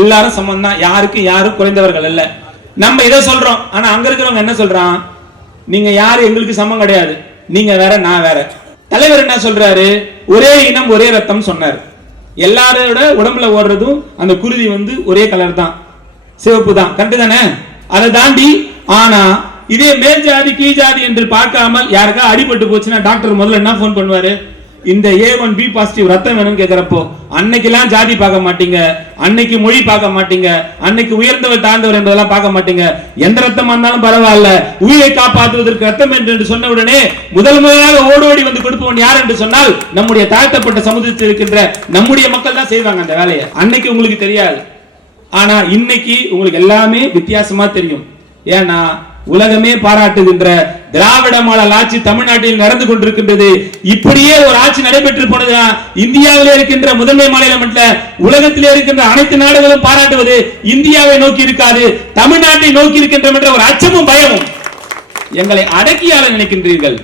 எல்லாரும் சமம் தான், யாருக்கு யாரும் குறைந்தவர்கள் அல்ல. நம்ம இதை சொல்றோம், ஆனா அங்க இருக்கிறவங்க என்ன சொல்றான், நீங்க யாரு எங்களுக்கு சமம் கிடையாது, நீங்க வேற நான் வேற. தலைவர் என்ன சொல்றாரு, ஒரே இனம் ஒரே ரத்தம் சொன்னார். எல்லாரோட உடம்புல ஓடுறதும் அந்த குருதி ஒரே கலர் தான், சிவப்பு தான், கரெக்ட் தானே? அதை தாண்டி ஆனா இதே மேல் ஜாதி கீழ் ஜாதி என்று பார்க்காமல் யாருக்கா அடிபட்டு போச்சுன்னா டாக்டர் முதல்ல என்ன போன் பண்ணுவாரு, இந்த A1B பாசிட்டிவ் ரத்தம் வேணும்னு கேட்கிறப்போ அன்னைக்கெல்லாம் ஜாதி பார்க்க மாட்டீங்க, அன்னைக்கு மொழி பார்க்க மாட்டீங்க, அன்னைக்கு உயர்ந்தவர் தாழ்ந்தவர் என்பதெல்லாம் பார்க்க மாட்டீங்க. எந்த ரத்தமா இருந்தாலும் பரவாயில்ல, உயிரை காப்பாற்றுவதற்கு ரத்தம் என்று சொன்ன உடனே முதல் முறையாக ஓடோடி கொடுப்பவன் யார் என்று சொன்னால் நம்முடைய தாழ்த்தப்பட்ட சமுதாயத்தில் இருக்கின்ற நம்முடைய மக்கள் தான் செய்வாங்க அந்த வேலையை. அன்னைக்கு உங்களுக்கு தெரியாது, ஆனா இன்னைக்கு உங்களுக்கு எல்லாமே வித்தியாசமா தெரியும். ஏன்னா உலகமே பாராட்டுகின்ற திராவிட மாடல் ஆட்சி தமிழ்நாட்டில் நடந்து கொண்டிருக்கின்றது. இப்படியே ஒரு ஆட்சி நடைபெற்று போனதுதான் இந்தியாவிலே இருக்கின்ற முதன்மை மாநிலம் அல்ல, உலகத்திலே இருக்கின்ற அனைத்து நாடுகளும் பாராட்டுவது இந்தியாவை நோக்கி இருக்காது, தமிழ்நாட்டை நோக்கி இருக்கின்ற என்ற ஒரு அச்சமும் பயமும். எங்களை அடக்கியாள நினைக்கின்றீர்கள்,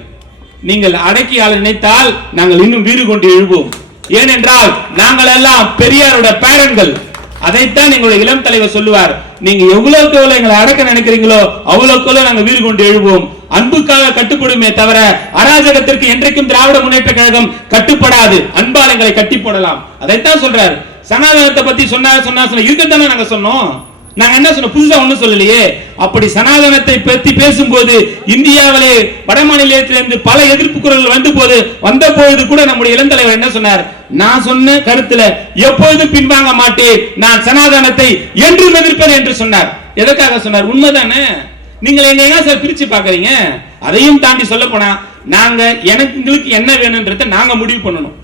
நீங்கள் அடக்கியாள நினைத்தால் நாங்கள் இன்னும் வீறு கொண்டு எழுவோம். ஏனென்றால் நாங்கள் எல்லாம் பெரியாரோட பேரன்கள். அதைத்தான் எங்களுடைய இளம் தலைவர் சொல்லுவார், நீங்க எவ்வளவுக்கு எவ்வளவு எங்களை அடக்க நினைக்கிறீங்களோ அவ்வளவுக்கு நாங்க வீறு கொண்டு எழுவோம். அன்புக்காக கட்டுப்படுமே தவிர அராஜகத்திற்கு என்றைக்கும் திராவிட முன்னேற்ற கழகம் கட்டுப்படாது. அன்பால் எங்களை கட்டி போடலாம். அதைத்தான் சொல்றாரு. சனாதனத்தை பத்தி சொன்னா இருக்கத்தானே நாங்க சொன்னோம். நாங்க என்ன சொன்னோம், புதுசா ஒண்ணும் சொல்லலையே. அப்படி சனாதனத்தை பற்றி பேசும்போது இந்தியாவிலே வட மாநிலத்திலிருந்து பல எதிர்ப்பு குரல்கள் வந்த போது கூட நம்முடைய இளம் தலைவர் என்ன சொன்னார், நான் சொன்ன கருத்துல எப்போதும் பின்வாங்க மாட்டேன், நான் சனாதனத்தை என்றும் எதிர்ப்பேன் என்று சொன்னார். எதற்காக சொன்னார்? உண்மைதானே. நீங்கள் எங்க சார் பிரிச்சு பாக்குறீங்க? அதையும் தாண்டி சொல்ல போனா நாங்க எங்களுக்கு என்ன வேணும்ன்றத நாங்க முடிவு பண்ணணும்.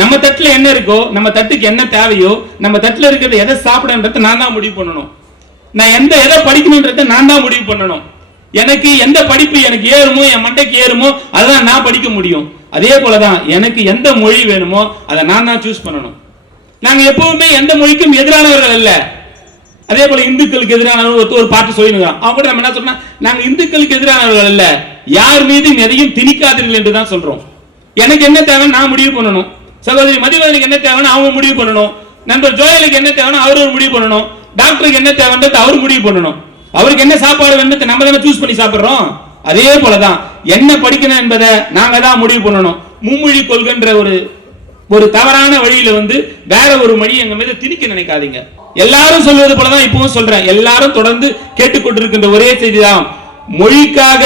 நம்ம தட்டுல என்ன இருக்கோ, நம்ம தட்டுக்கு என்ன தேவையோ, நம்ம தட்டுல இருக்கிறத எதை சாப்பிடன்றத நான் தான் முடிவு பண்ணணும். நான் எதை படிக்கணும்ன்றத நான் தான் முடிவு பண்ணணும். எனக்கு எந்த படிப்பு எனக்கு ஏறுமோ, என் மண்டைக்கு ஏறுமோ அதான் நான் படிக்க முடியும். அதே போலதான் எனக்கு எந்த மொழி வேணுமோ அதை நான் தான் சூஸ் பண்ணணும். நாங்க எப்பவுமே எந்த மொழிக்கும் எதிரானவர்கள் அல்ல. அதே போல இந்துக்களுக்கு எதிரானவர்கள் ஒரு பாட்டு சொல்லிருக்கான். அவங்க நம்ம என்ன சொன்னா, நாங்க இந்துக்களுக்கு எதிரானவர்கள் அல்ல, யார் மீதும் எதையும் திணிக்காதீர்கள் என்று தான் சொல்றோம். எனக்கு என்ன தேவை நான் முடிவு பண்ணணும். சகோதரி மதிவதனுக்கு என்ன தேவைன்னு அவங்க முடிவு பண்ணணும். நண்பர் ஜோயலுக்கு என்ன தேவைன்னு அவர் ஒரு முடிவு பண்ணணும். டாக்டருக்கு என்ன தேவைன்றது அவர் முடிவு பண்ணணும். அவருக்கு என்ன சாப்பாடு வேணும் நம்ம தானே சூஸ் பண்ணி சாப்பிடுறோம். அதே போலதான் என்ன படிக்கணும் என்பதை நாங்க தான் முடிவு பண்ணணும். மும்மொழி கொள்கின்ற ஒரு தவறான வழியில வேற ஒரு மொழி எங்க மீது திணிக்க நினைக்காதீங்க. எல்லாரும் சொல்வது போலதான் இப்பவும் சொல்றேன். எல்லாரும் தொடர்ந்து கேட்டுக்கொண்டிருக்கின்ற ஒரே செய்திதான், மொழிக்காக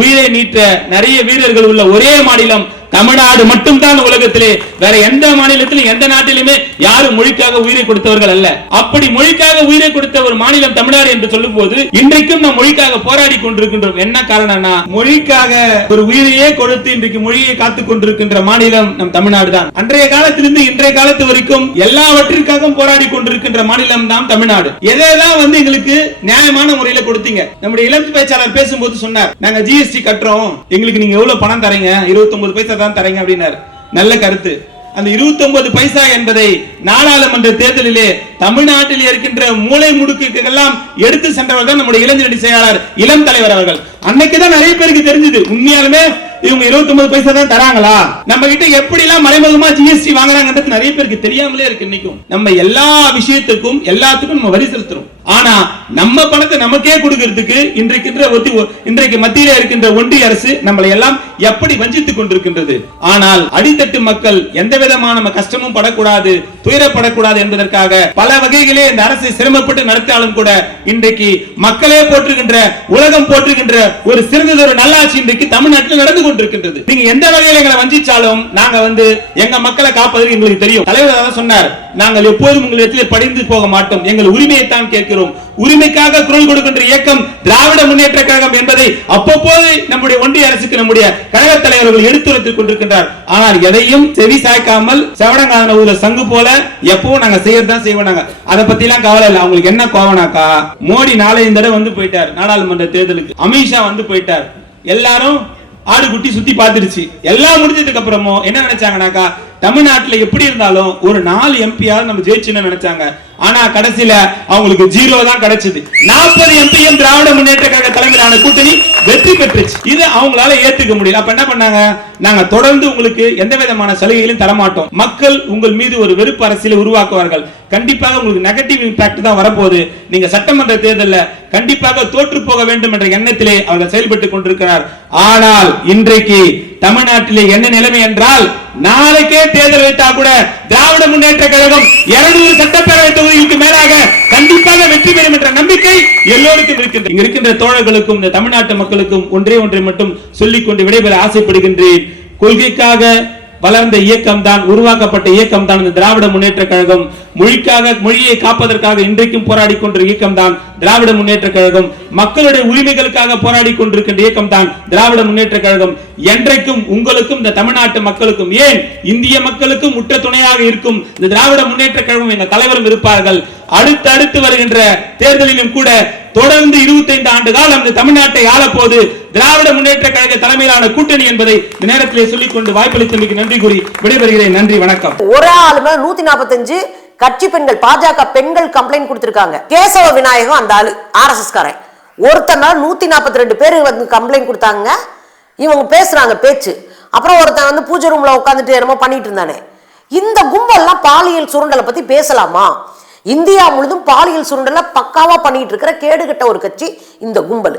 உயிரை நீட்ட நிறைய வீரர்கள் உள்ள ஒரே மாநிலம் தமிழ்நாடு மட்டும்தான் உலகத்திலே. வேற எந்த மாநிலத்திலும் எந்த நாட்டிலுமே யாரும் மொழிக்காக உயிரை கொடுத்தவர்கள் அல்ல. அப்படி மொழிக்காக உயிரை கொடுத்த ஒரு மாநிலம் தமிழ்நாடு என்று சொல்லும் போது இன்றைக்கும் நாம் மொழிக்காக போராடி கொண்டிருக்கின்றோம். என்ன காரணம்னா, மொழிக்காக ஒரு உயிரையே கொடுத்து இன்றைக்கு மொழியை காத்துக் கொண்டிருக்கின்ற மாநிலம் நம் தமிழ்நாடு தான். அன்றைய காலத்திலிருந்து இன்றைய காலத்து வரைக்கும் எல்லாவற்றிற்காகவும் போராடி கொண்டிருக்கின்ற மாநிலம் தான் தமிழ்நாடு. எதெல்லாம் எங்களுக்கு நியாயமான முறையில கொடுத்தீங்க. நம்முடைய இளம் பேச்சாளர் பேசும்போது சொன்னார், நாங்க GST கட்டுறோம், எங்களுக்கு நீங்க எவ்வளவு பணம் தரீங்க, 29 பைசா தரங்க அப்படின்னாரு. நல்ல கருத்து. அந்த 29 பைசா என்பதை நாடாளுமன்ற தேர்தலிலே தமிழ்நாட்டில் இருக்கின்ற மூளை முடுக்குகளெல்லாம் எடுத்து சென்றவர் தான் நம்முடைய இளைஞரணி செயலாளர் இளம் தலைவர் அவர்கள். அன்னைக்குதான் நிறைய பேருக்கு தெரிஞ்சது உண்மையாலுமே இவங்க 29 பைசா தான் தராங்களா, நம்ம கிட்ட எப்படி எல்லாம் மறைமுகமா GST வாங்குறாங்கன்றது நிறைய பேருக்கு தெரியாமலே இருக்கு. இன்னைக்கும் நம்ம எல்லா விஷயத்துக்கும் எல்லாத்துக்கும் நம்ம வரி செலுத்துறோம். ஆனா நம்ம பணத்தை நமக்கே கொடுக்கிறதுக்கு இன்றைக்கு மத்தியில இருக்கின்ற ஒன்றிய அரசு நம்மளை எல்லாம் எப்படி வஞ்சித்துக் கொண்டிருக்கின்றது. ஆனால் அடித்தட்டு மக்கள் எந்த விதமான கஷ்டமும் படக்கூடாது, துயரப்படக்கூடாது என்பதற்காக பல வகைகளே இந்த அரசை சிரமப்பட்டு நடத்தினாலும் கூட இன்றைக்கு மக்களே போற்றுகின்ற, உலகம் போற்றுகின்ற ஒரு சிறந்ததொரு நல்லாட்சி இன்றைக்கு தமிழ்நாட்டில் நடந்து கொண்டிருக்கின்றது. நீங்க எந்த வகையில எங்களை வஞ்சிச்சாலும் நாங்க எங்க மக்களை காப்பதற்கு எங்களுக்கு தெரியும். தலைவர் சொன்னார், நாங்கள் எப்போதும் உங்களிடத்தில் படிந்து போக மாட்டோம், எங்கள் உரிமையை தான் கேட்கிறோம். உரிமைக்காக குரல் கொடுக்கின்ற இயக்கம் திராவிட முன்னேற்ற கழகம் என்பதை அவ்வப்போது நம்முடைய ஒன்றிய அரசுக்கு நம்முடைய கழக தலைவர்கள் எடுத்துரைத்துக் கொண்டிருக்கின்றார். ஆனால் எதையும் செவி சாய்க்காமல் செவடங்கான ஊர்ல சங்கு போல எப்பவும் நாங்க செய்யறதுதான் செய்வோம். நாங்க அதை பத்தி எல்லாம் கவலை இல்லை. அவங்களுக்கு என்ன கோவனாக்கா, மோடி 4 தடவை போயிட்டார் நாடாளுமன்ற தேர்தலுக்கு, அமித்ஷா போயிட்டார், எல்லாரும் ஆடு குட்டி சுத்தி பார்த்துருச்சு. எல்லாம் முடிஞ்சதுக்கு அப்புறமும் என்ன நினைச்சாங்கனாக்கா, தமிழ்நாட்டில் எப்படி இருந்தாலும் ஒரு 4 எம்பியாவது நம்ம ஜெயிச்சுன்னு நினைச்சாங்க. ஆனா கடைசியில அவங்களுக்கு 0 தான் கிடைச்சது. 40 எம்பியும் திராவிட முன்னேற்ற கழக தலைமையிலான கூட்டணி வெற்றி பெற்றுச்சு. இது அவங்களால ஏத்துக்க முடியல. அப்ப என்ன பண்ணாங்க, நாங்க தொடர்ந்து உங்களுக்கு எந்த விதமான சலுகைகளையும் தரமாட்டோம். மக்கள் உங்கள் மீது ஒரு வெறுப்பு அரசியலை உருவாக்குவார்கள். கண்டிப்பாக உங்களுக்கு நெகட்டிவ் இம்பாக்ட் தான் வரப்போகுது. நீங்க சட்டமன்ற தேர்தலில் கண்டிப்பாக தோற்று போக வேண்டும் என்ற எண்ணத்திலே அவர்கள் செயல்பட்டுக் கொண்டிருக்கிறார். ஆனால் இன்றைக்கு தமிழ்நாட்டிலே என்ன நிலைமை என்றால், நாளைக்கே தேர்தல் வைத்தா கூட திராவிட முன்னேற்ற கழகம் 200 சட்டப்பேரவை தொகுதிகளுக்கு மேலாக கண்டிப்பாக வெற்றி பெறும் என்ற நம்பிக்கை எல்லோருக்கும் இருக்கின்றது. இங்க இருக்கின்ற தோழர்களுக்கும் இந்த தமிழ்நாட்டு மக்களுக்கும் ஒன்றை மட்டும் சொல்லிக்கொண்டு விடைபெற ஆசைப்படுகின்றேன். கொள்கைக்காக வளர்ந்த இயக்கம் தான், உருவாக்கப்பட்ட இயக்கம் தான் இந்த திராவிட முன்னேற்ற கழகம். மொழியை காப்பதற்காக இன்றைக்கும் போராடி கொண்ட இயக்கம் தான் திராவிட முன்னேற்ற கழகம். மக்களுடைய உரிமைகளுக்காக போராடி கொண்டிருக்கின்ற இயக்கம் தான் திராவிட முன்னேற்ற கழகம். என்றைக்கும் உங்களுக்கும் இந்த தமிழ்நாட்டு மக்களுக்கும், ஏன் இந்திய மக்களுக்கும் முற்ற துணையாக இருக்கும் இந்த திராவிட முன்னேற்ற கழகம் எங்க தலைவரும் இருப்பார்கள். அடுத்து வருகின்ற தேர்தலிலும் கூட தொடர்ந்து 25 ஆண்டு காலம் இந்த தமிழ்நாட்டை ஆளப்போது திராவிட முன்னேற்ற கழக தலைமையிலான கூட்டணி என்பதை இந்த நேரத்திலே சொல்லிக்கொண்டு வாய்ப்பளித்தமைக்கு நன்றி கூறி விடைபெறுகிறேன். நன்றி, வணக்கம். ஒரு ஆள் மேல 145 கட்சி பெண்கள், பாஜக பெண்கள் கம்ப்ளைண்ட் கொடுத்திருக்காங்க. கேசவ விநாயகம் அந்த ஆளு RSS காரன் ஒருத்தனால 142 பேர் வந்து கம்ப்ளைண்ட் கொடுத்தாங்க. இவங்க பேசுறாங்க பேச்சு. அப்புறம் ஒருத்தன் வந்து பூஜை ரூம்ல உட்காந்துட்டு என்னமோ பண்ணிட்டு இருந்தானே. இந்த கும்பல்லாம் பாலியல் சுரண்டலை பத்தி பேசலாமா? இந்தியா முழுதும் பாலியல் சுரண்டலை பக்காவா பண்ணிட்டு இருக்கிற கேடுகட்ட ஒரு கட்சி இந்த கும்பல்.